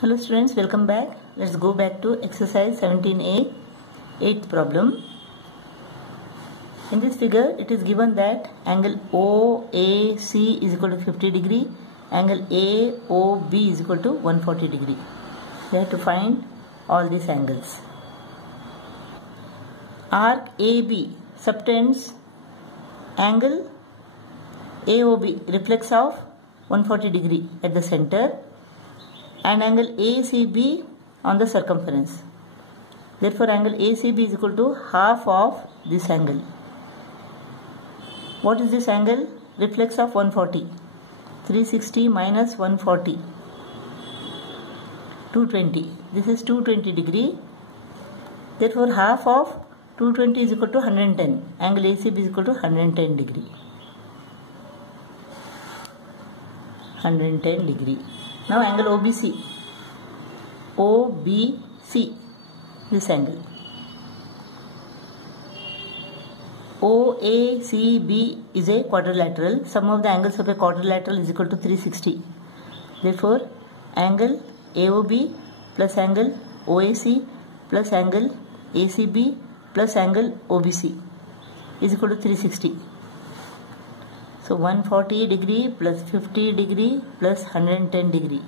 Hello students, welcome back. Let's go back to exercise 17a, 8th problem. In this figure, it is given that angle OAC is equal to 50 degree, angle AOB is equal to 140 degree. We have to find all these angles. Arc AB subtends angle AOB reflex of 140 degree at the center and angle ACB on the circumference. Therefore, angle ACB is equal to half of this angle. What is this angle? Reflex of 140. 360 minus 140. 220. This is 220 degree. Therefore, half of 220 is equal to 110. Angle ACB is equal to 110 degree. 110 degree. Now angle OBC. OBC, this angle. OACB is a quadrilateral. Sum of the angles of a quadrilateral is equal to 360. Therefore, angle AOB plus angle OAC plus angle ACB plus angle OBC is equal to 360. So 140 degree plus 50 degree plus 110 degree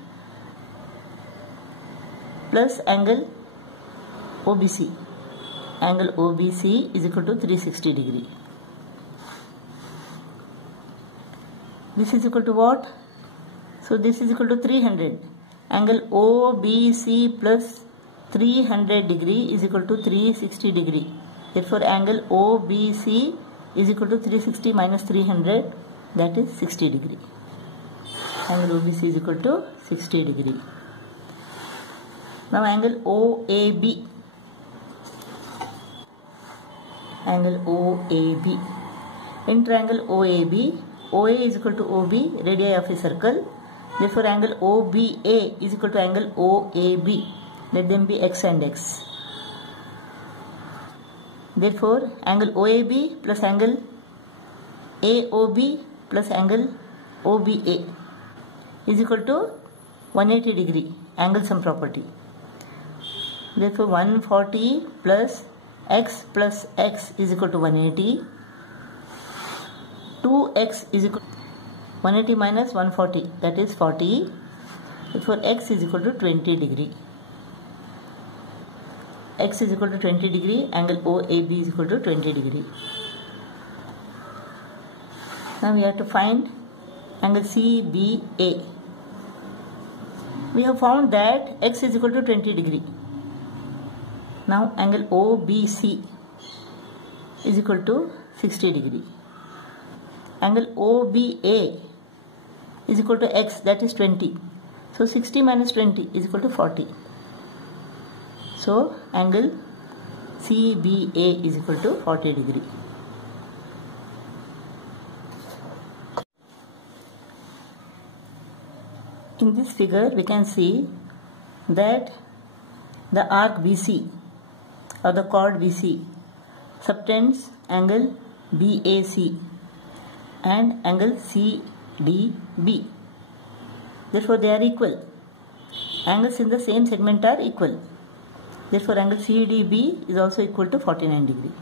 plus angle OBC. Angle OBC is equal to 360 degree. This is equal to what? So this is equal to 300. Angle OBC plus 300 degree is equal to 360 degree. Therefore, angle OBC is equal to 360 minus 300. That is 60 degree. Angle OBC is equal to 60 degree. Now angle OAB. Angle OAB. In triangle OAB, OA is equal to OB, radii of a circle. Therefore, angle OBA is equal to angle OAB. Let them be x and x. Therefore, angle OAB plus angle AOB plus angle OBA is equal to 180 degree, angle sum property. Therefore, 140 plus x is equal to 180. 2x is equal to 180 minus 140, that is 40. Therefore, x is equal to 20 degree. X is equal to 20 degree, angle OAB is equal to 20 degree. Now we have to find angle CBA. We have found that x is equal to 20 degree. Now angle OBC is equal to 60 degree. Angle OBA is equal to x, that is 20. So 60 minus 20 is equal to 40. So angle CBA is equal to 40 degree. In this figure, we can see that the arc BC or the chord BC subtends angle BAC and angle CDB. Therefore, they are equal. Angles in the same segment are equal. Therefore, angle CDB is also equal to 49 degree.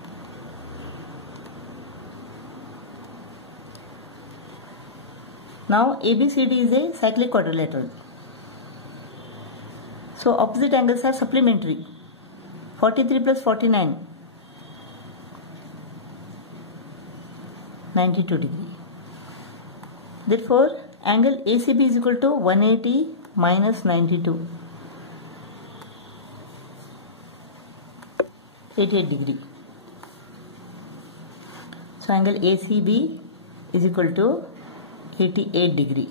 Now ABCD is a cyclic quadrilateral. So opposite angles are supplementary. 43 plus 49, 92 degree. Therefore, angle ACB is equal to 180 minus 92, 88 degree. So angle ACB is equal to 88 degree.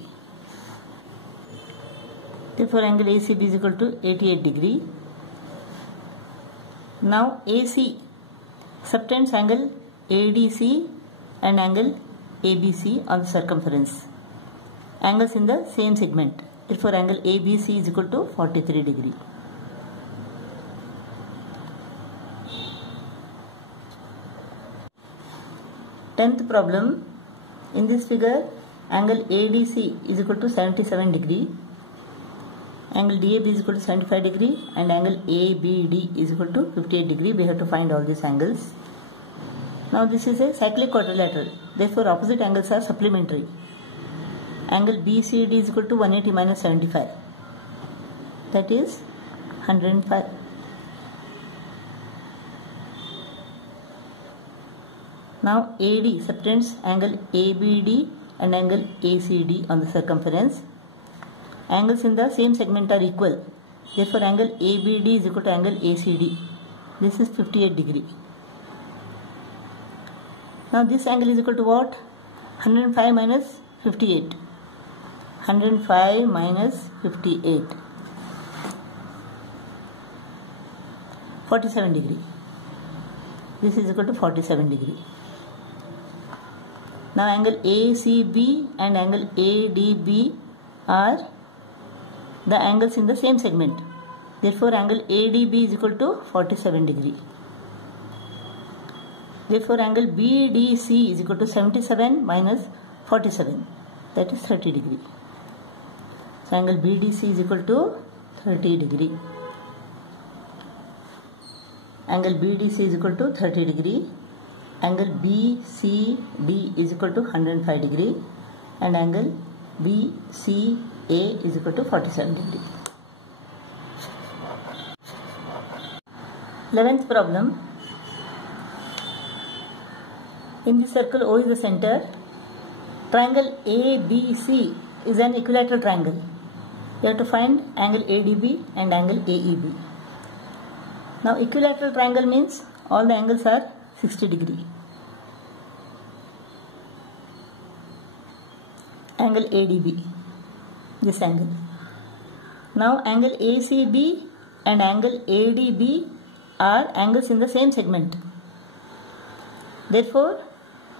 Therefore, angle ACB is equal to 88 degree. Now AC subtends angle ADC and angle ABC on the circumference. Angles in the same segment. Therefore, angle ABC is equal to 43 degree. Tenth problem. In this figure, angle ADC is equal to 77 degree angle DAB is equal to 75 degree and angle ABD is equal to 58 degree. We have to find all these angles. Now this is a cyclic quadrilateral. Therefore opposite angles are supplementary. Angle BCD is equal to 180 minus 75. That is 105. Now AD subtends angle ABD and angle ACD on the circumference. Angles in the same segment are equal. Therefore angle ABD is equal to angle ACD. This is 58 degree. Now this angle is equal to what? 105 minus 58. 105 minus 58. 47 degree. This is equal to 47 degree. Now angle ACB and angle ADB are the angles in the same segment. Therefore angle ADB is equal to 47 degree. Therefore angle BDC is equal to 77 minus 47. That is 30 degree. So angle BDC is equal to 30 degree. Angle BDC is equal to 30 degree. Angle BCD is equal to 105 degree and angle BCA is equal to 47 degree. 11th problem. In the circle O is the center. Triangle ABC is an equilateral triangle. You have to find angle ADB and angle AEB. Now equilateral triangle means all the angles are 60 degree. Angle ADB, this angle. Now angle ACB and angle ADB are angles in the same segment. Therefore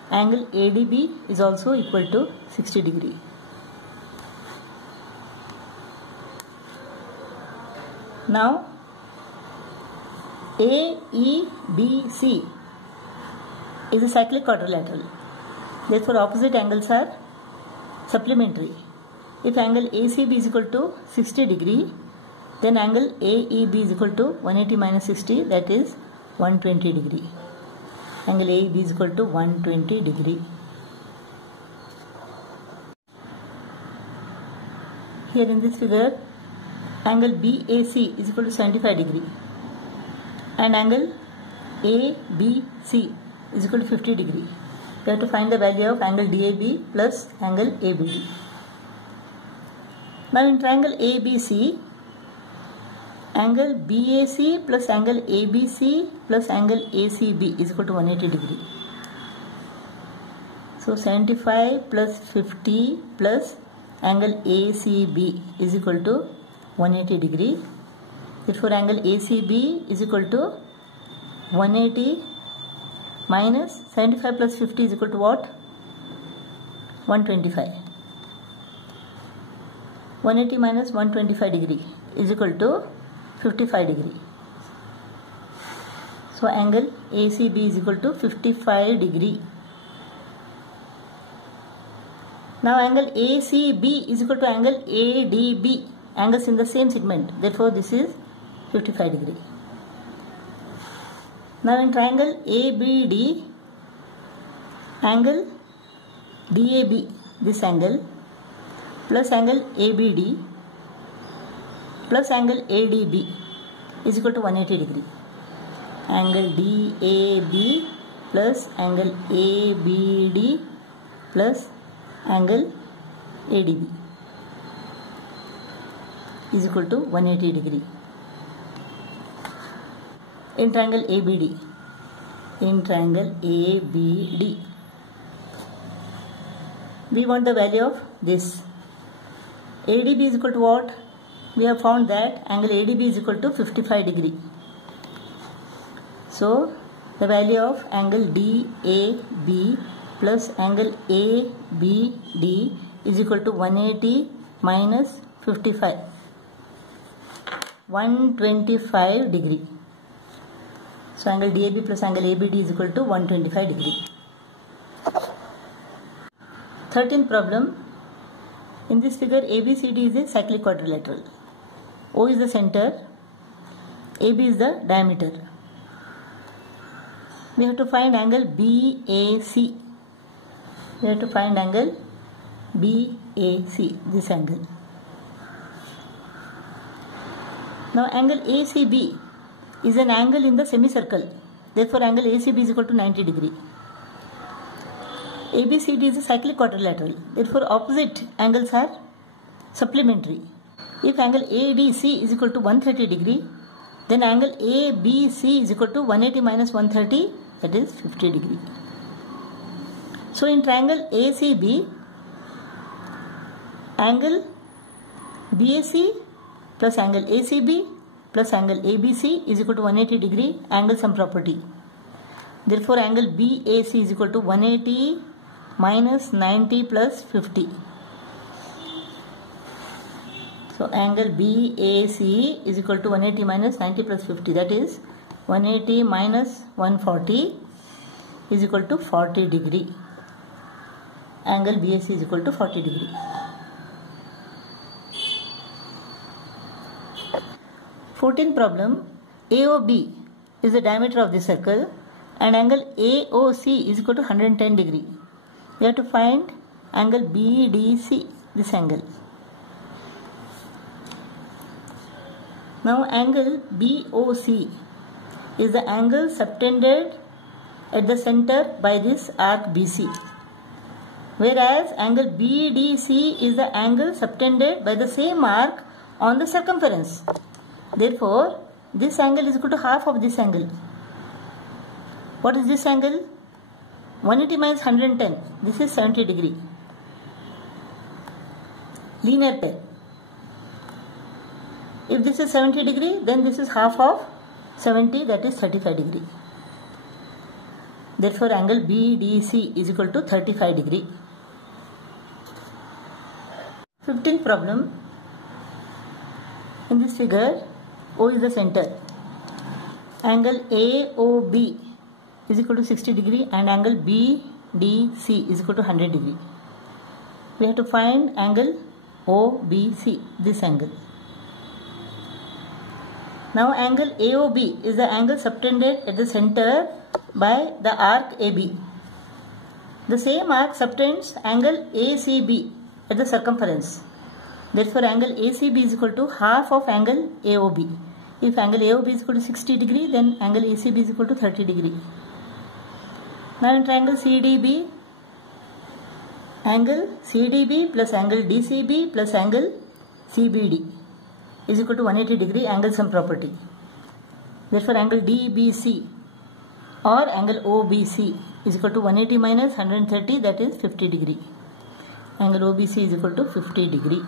angle ADB is also equal to 60 degree. Now AEBC is a cyclic quadrilateral. Therefore opposite angles are supplementary. If angle ACB is equal to 60 degree, then angle AEB is equal to 180 minus 60, that is 120 degree. Angle AEB is equal to 120 degree. Here in this figure, angle BAC is equal to 75 degree and angle ABC is equal to 50 degree. We have to find the value of angle DAB plus angle ABD. Now in triangle ABC, angle BAC plus angle ABC plus angle ACB is equal to 180 degree. So 75 plus 50 plus angle ACB is equal to 180 degree. Therefore angle ACB is equal to 180 minus 75 plus 50 is equal to what? 125. 180 minus 125 degree is equal to 55 degree. So angle ACB is equal to 55 degree. Now angle ACB is equal to angle ADB, angles in the same segment. Therefore this is 55 degree. Now in triangle ABD, angle DAB, this angle, plus angle ABD plus angle ADB is equal to 180 degree. Angle DAB plus angle ABD plus angle ADB is equal to 180 degree. In triangle ABD, we want the value of this. ADB is equal to what? We have found that angle ADB is equal to 55 degree. So the value of angle DAB plus angle ABD is equal to 180 minus 55, 125 degree. So angle DAB plus angle ABD is equal to 125 degree. 13th problem. In this figure, ABCD is a cyclic quadrilateral. O is the center, AB is the diameter. We have to find angle BAC. We have to find angle BAC, this angle. Now angle ACB is an angle in the semicircle. Therefore angle ACB is equal to 90 degree. ABCD is a cyclic quadrilateral. Therefore opposite angles are supplementary. If angle ADC is equal to 130 degree, then angle ABC is equal to 180 minus 130, that is 50 degree. So in triangle ACB, angle BAC plus angle ACB plus angle ABC is equal to 180 degree, angle sum property. Therefore angle BAC is equal to 180 minus 90 plus 50. So angle BAC is equal to 180 minus 90 plus 50, that is 180 minus 140 is equal to 40 degree. Angle BAC is equal to 40 degree. Fourteenth problem, AOB is the diameter of the circle and angle AOC is equal to 110 degree. We have to find angle BDC, this angle. Now angle BOC is the angle subtended at the center by this arc BC, whereas angle BDC is the angle subtended by the same arc on the circumference. Therefore this angle is equal to half of this angle. What is this angle? 180 minus 110, this is 70 degree. Linear pair. If this is 70 degree, then this is half of 70, that is 35 degree. Therefore angle BDC is equal to 35 degree. 15th problem. In this figure, O is the center. Angle AOB is equal to 60 degree and angle BDC is equal to 100 degree. We have to find angle OBC, this angle. Now angle AOB is the angle subtended at the center by the arc AB. The same arc subtends angle ACB at the circumference. Therefore angle ACB is equal to half of angle AOB. If angle AOB is equal to 60 degree, then angle ACB is equal to 30 degree. Now in triangle CDB, angle CDB plus angle DCB plus angle CBD is equal to 180 degree, angle sum property. Therefore angle DBC or angle OBC is equal to 180 minus 130, that is 50 degree. Angle OBC is equal to 50 degree.